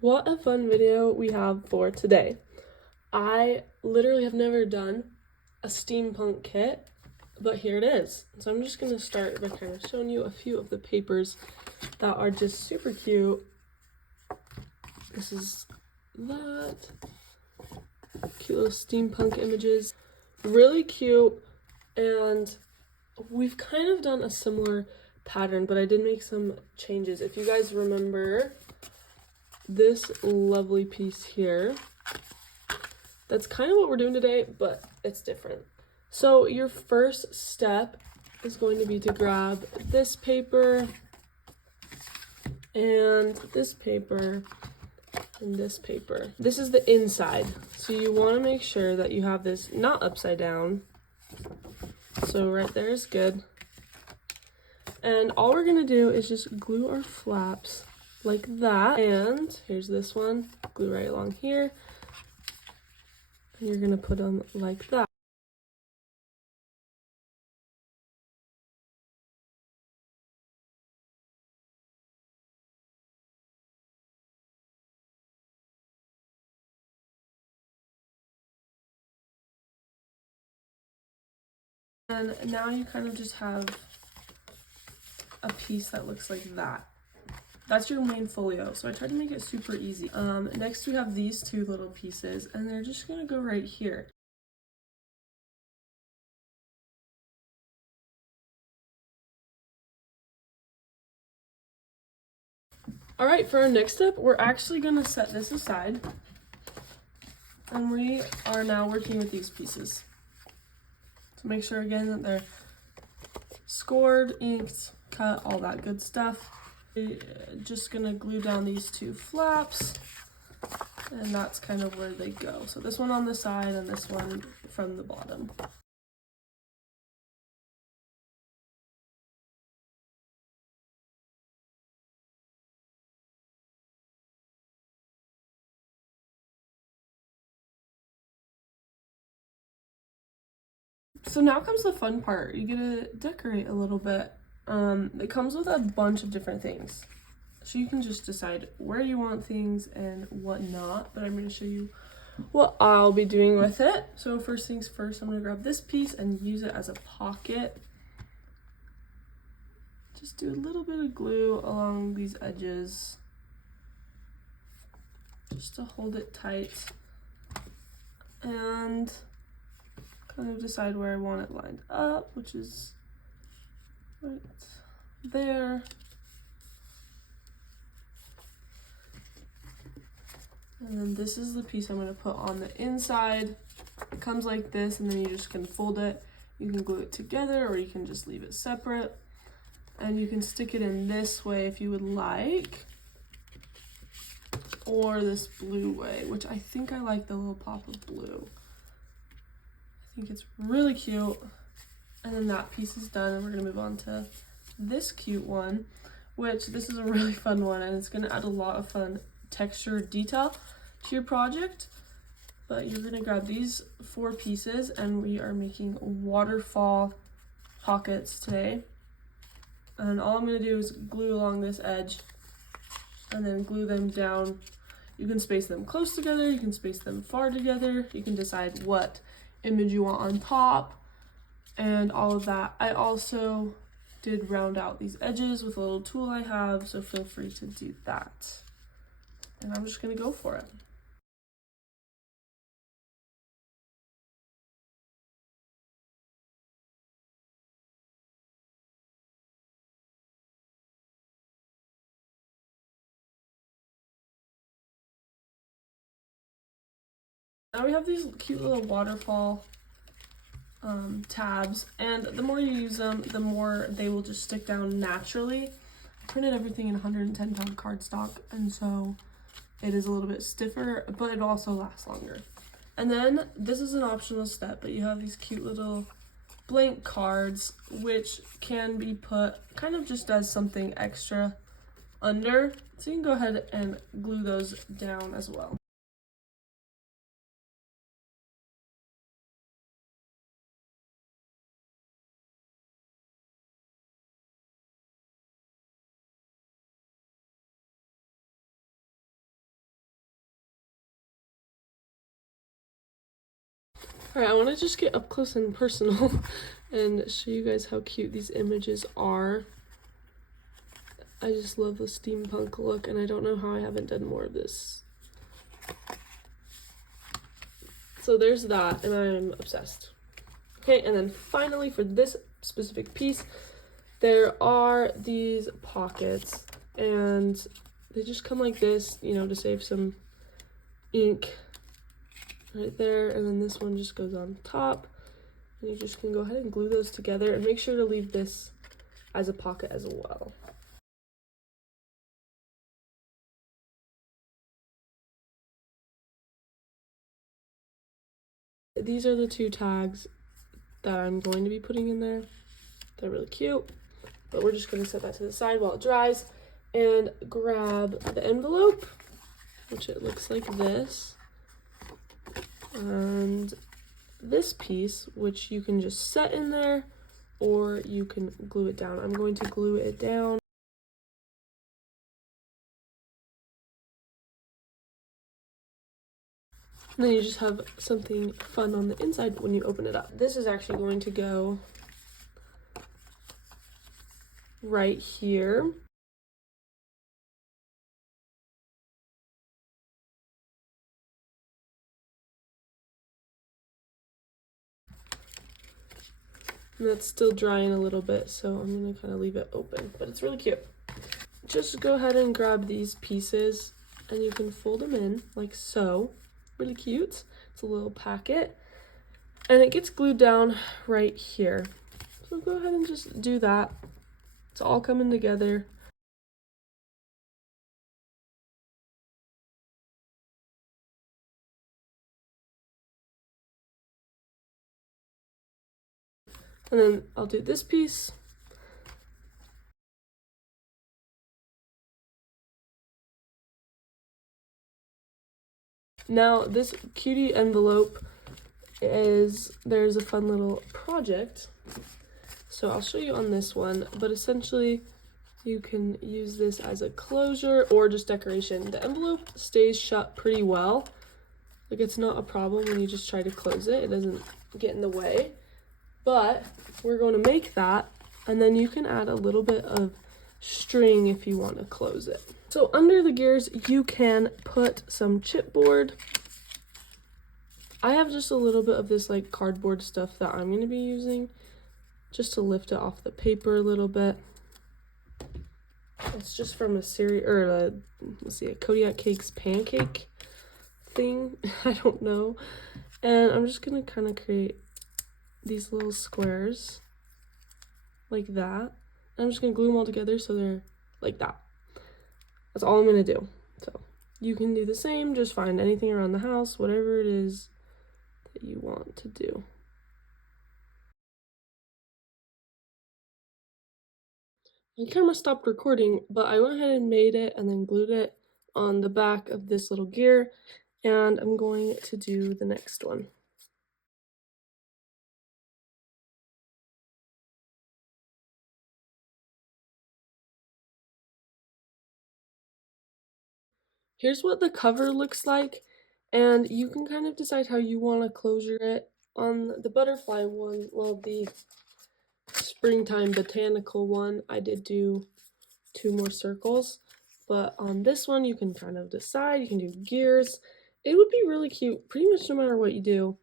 What a fun video we have for today. I literally have never done a steampunk kit, but here it is. So I'm just gonna start by kind of showing you a few of the papers that are just super cute. This is that. Cute little steampunk images. Really cute, and we've kind of done a similar pattern, but I did make some changes. If you guys remember this lovely piece here, that's kind of what we're doing today, but it's different. So your first step is going to be to grab this paper and this paper and this paper. This is the inside, so you want to make sure that you have this not upside down. So right there is good. And all we're gonna do is just glue our flaps like that. And here's this one, glue right along here. And you're gonna put them like that. And now you kind of just have a piece that looks like that. That's your main folio. So I tried to make it super easy. Next we have these two little pieces, and they're just gonna go right here. All right, for our next step, we're actually gonna set this aside, and we are now working with these pieces. So make sure again that they're scored, inked, cut, all that good stuff. Just gonna glue down these two flaps, and that's kind of where they go. So this one on the side and this one from the bottom. So now comes the fun part. You get to decorate a little bit. It comes with a bunch of different things. So you can just decide where you want things and what not, but I'm going to show you what I'll be doing with it. So first things first, I'm going to grab this piece and use it as a pocket. Just do a little bit of glue along these edges just to hold it tight, and kind of decide where I want it lined up, which is right there. And then this is the piece I'm going to put on the inside. It comes like this, and then you just can fold it. You can glue it together, or you can just leave it separate. And you can stick it in this way if you would like, or this blue way, which I think I like the little pop of blue. I think it's really cute. And then that piece is done, and we're going to move on to this cute one, which this is a really fun one, and it's going to add a lot of fun texture detail to your project. But you're going to grab these 4 pieces, and we are making waterfall pockets today. And all I'm going to do is glue along this edge and then glue them down. You can space them close together, you can space them far together, you can decide what image you want on top and all of that. I also did round out these edges with a little tool I have, so feel free to do that. And I'm just going to go for it. Now we have these cute little waterfall tabs, and the more you use them, the more they will just stick down naturally. I printed everything in 110-pound cardstock, and so it is a little bit stiffer, but it also lasts longer. And then this is an optional step, but you have these cute little blank cards, which can be put kind of just as something extra under. So you can go ahead and glue those down as well. Alright, I want to just get up close and personal and show you guys how cute these images are. I just love the steampunk look, and I don't know how I haven't done more of this. So there's that, and I'm obsessed. Okay, and then finally for this specific piece, there are these pockets, and they just come like this, you know, to save some ink right there, and then this one just goes on top, and you just can go ahead and glue those together, and make sure to leave this as a pocket as well. These are the two tags that I'm going to be putting in there. They're really cute, but we're just going to set that to the side while it dries and grab the envelope, which it looks like this, and this piece, which you can just set in there or you can glue it down. I'm going to glue it down. And then you just have something fun on the inside when you open it up. This is actually going to go right here. And that's still drying a little bit, so I'm gonna kind of leave it open, but it's really cute. Just go ahead and grab these pieces and you can fold them in like so. Really cute. It's a little packet and it gets glued down right here. So go ahead and just do that. It's all coming together. And then I'll do this piece. Now this cutie envelope there's a fun little project. So I'll show you on this one, but essentially you can use this as a closure or just decoration. The envelope stays shut pretty well. Like it's not a problem when you just try to close it. It doesn't get in the way. But we're going to make that, and then you can add a little bit of string if you want to close it. So under the gears, you can put some chipboard. I have just a little bit of this like cardboard stuff that I'm going to be using just to lift it off the paper a little bit. It's just from a series, or let's see, a Kodiak Cakes pancake thing. I don't know. And I'm just going to kind of create these little squares like that. I'm just going to glue them all together so they're like that. That's all I'm going to do. So you can do the same, just find anything around the house, whatever it is that you want to do. I camera stopped recording, but I went ahead and made it and then glued it on the back of this little gear, and I'm going to do the next one. Here's what the cover looks like, and you can kind of decide how you want to closure it. On the butterfly one, well, the springtime botanical one, I did do 2 more circles, but on this one you can kind of decide. You can do gears. It would be really cute pretty much no matter what you do.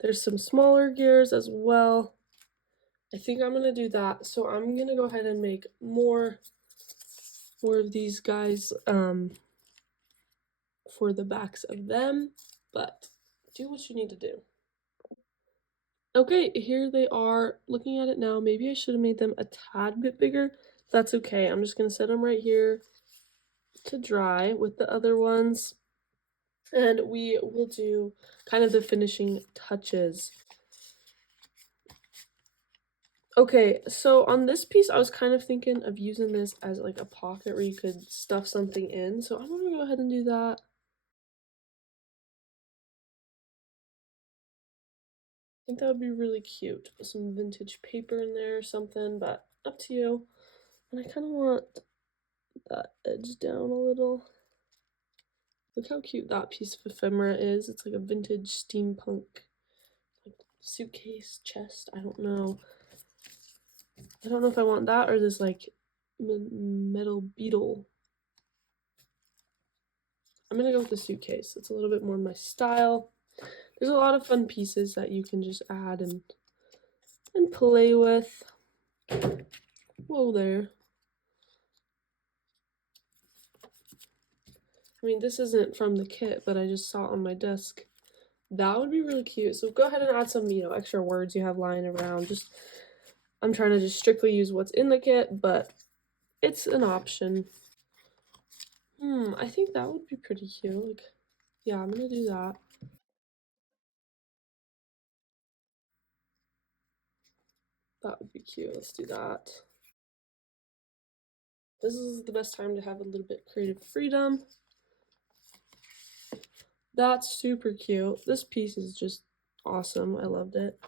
There's some smaller gears as well. I think I'm gonna do that, so I'm gonna go ahead and make more of these guys for the backs of them, but do what you need to do. Okay, here they are. Looking at it now, maybe I should have made them a tad bit bigger. That's okay. I'm just gonna set them right here to dry with the other ones, and we will do kind of the finishing touches. Okay, so on this piece, I was kind of thinking of using this as like a pocket where you could stuff something in, so I'm gonna go ahead and do that. I think that would be really cute. Put some vintage paper in there or something, but up to you. And I kind of want that edge down a little. Look how cute that piece of ephemera is. It's like a vintage steampunk like suitcase chest. I don't know. I don't know if I want that or this like metal beetle. I'm gonna go with the suitcase. It's a little bit more my style. There's a lot of fun pieces that you can just add and play with. Whoa there. I mean, this isn't from the kit, but I just saw it on my desk. That would be really cute. So go ahead and add some, extra words you have lying around. I'm trying to just strictly use what's in the kit, but it's an option. I think that would be pretty cute. Like, yeah, I'm gonna do that. That would be cute. Let's do that. This is the best time to have a little bit of creative freedom. That's super cute. This piece is just awesome. I loved it.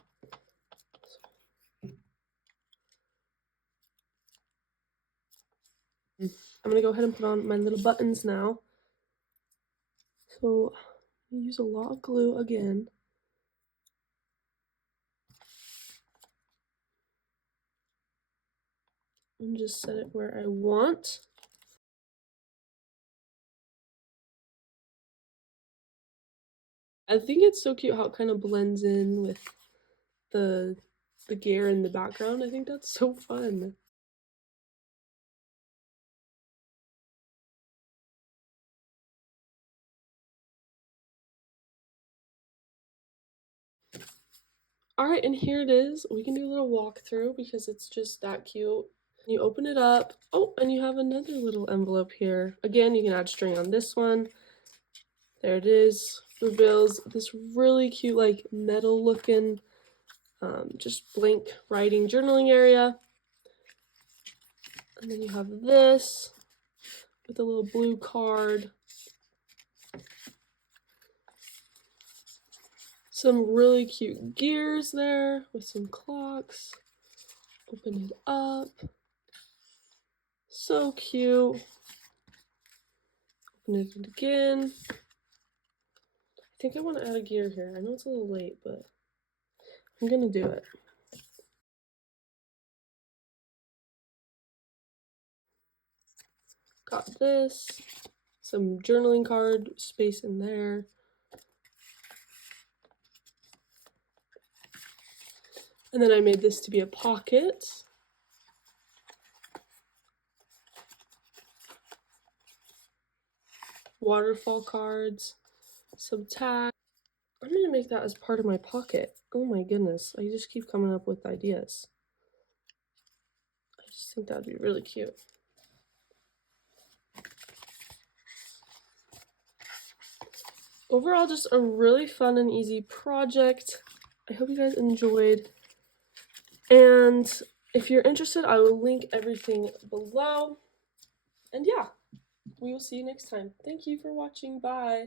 I'm gonna go ahead and put on my little buttons now. So I use a lot of glue again. And just set it where I want. I think it's so cute how it kind of blends in with the gear in the background. I think that's so fun. Alright, and here it is. We can do a little walkthrough because it's just that cute. You open it up. Oh, and you have another little envelope here. Again, you can add string on this one. There it is. Reveals this really cute, like, metal looking, just blank writing journaling area. And then you have this with a little blue card. Some really cute gears there with some clocks. Open it up. So cute. Open it again. I think I want to add a gear here. I know it's a little late, but I'm gonna do it. Got this. Some journaling card space in there. And then I made this to be a pocket. Waterfall cards. Some tag. I'm gonna make that as part of my pocket. Oh my goodness, I just keep coming up with ideas. I just think that'd be really cute. Overall, just a really fun and easy project. I hope you guys enjoyed. And if you're interested, I will link everything below. And yeah, we will see you next time. Thank you for watching. Bye.